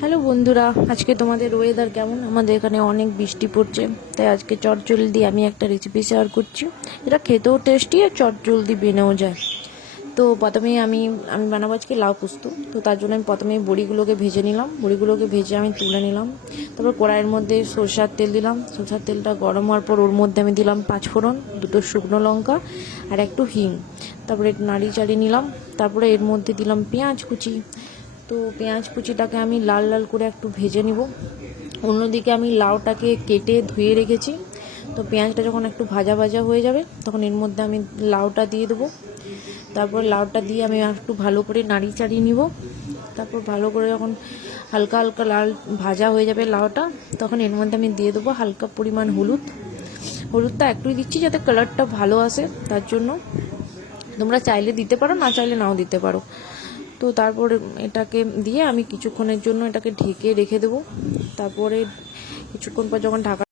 Hello বন্ধুরা, আজকে তোমাদের ওয়েদার কেমন? আমাদের এখানে অনেক বৃষ্টি পড়ছে, তাই আজকে চটজলদি আমি একটা রেসিপি শেয়ার করছি। এটা খেতেও টেস্টি আর চটজলদি বেনেও যায়। তো প্রথমেই আমি আমি বানাবো আজকে লাউ পোস্ত। তো তার জন্য আমি প্রথমেই বড়িগুলোকে ভেজে নিলাম, বড়িগুলোকে ভেজে আমি তুলে নিলাম। তারপর কড়াইয়ের মধ্যে সরষের তেল দিলাম, সরষের তেলটা গরম হওয়ার পর ওর মধ্যে আমি দিলাম 5 ফোড়ন, 2টো শুকনো লঙ্কা আর একটু হিং। তারপরে একটু নাড়ি চাড়িয়ে নিলাম। তারপরে এর মধ্যে দিলাম পেঁয়াজ কুচি। তো পেঁয়াজ কুচিটাকে আমি লাল লাল করে একটু ভেজে নিব। অন্যদিকে আমি লাউটাকে কেটে ধুয়ে রেখেছি। তো পেঁয়াজটা যখন একটু ভাজা ভাজা হয়ে যাবে তখন এর মধ্যে আমি লাউটা দিয়ে দেবো। তারপর লাউটা দিয়ে আমি একটু ভালো করে নাড়ি চাড়িয়ে নিব। তারপর ভালো করে যখন হালকা হালকা লাল ভাজা হয়ে যাবে লাউটা, তখন এর মধ্যে আমি দিয়ে দেবো হালকা পরিমাণ হলুদ। হলুদটা একটুই দিচ্ছি যাতে কালারটা ভালো আসে, তার জন্য। তোমরা চাইলে দিতে পারো, না চাইলে নাও দিতে পারো। তো তারপর এটাকে দিয়ে আমি কিছুক্ষণের জন্য এটাকে ঢেকে রেখে দেবো। তারপরে কিছুক্ষণ পর যখন ঢাকা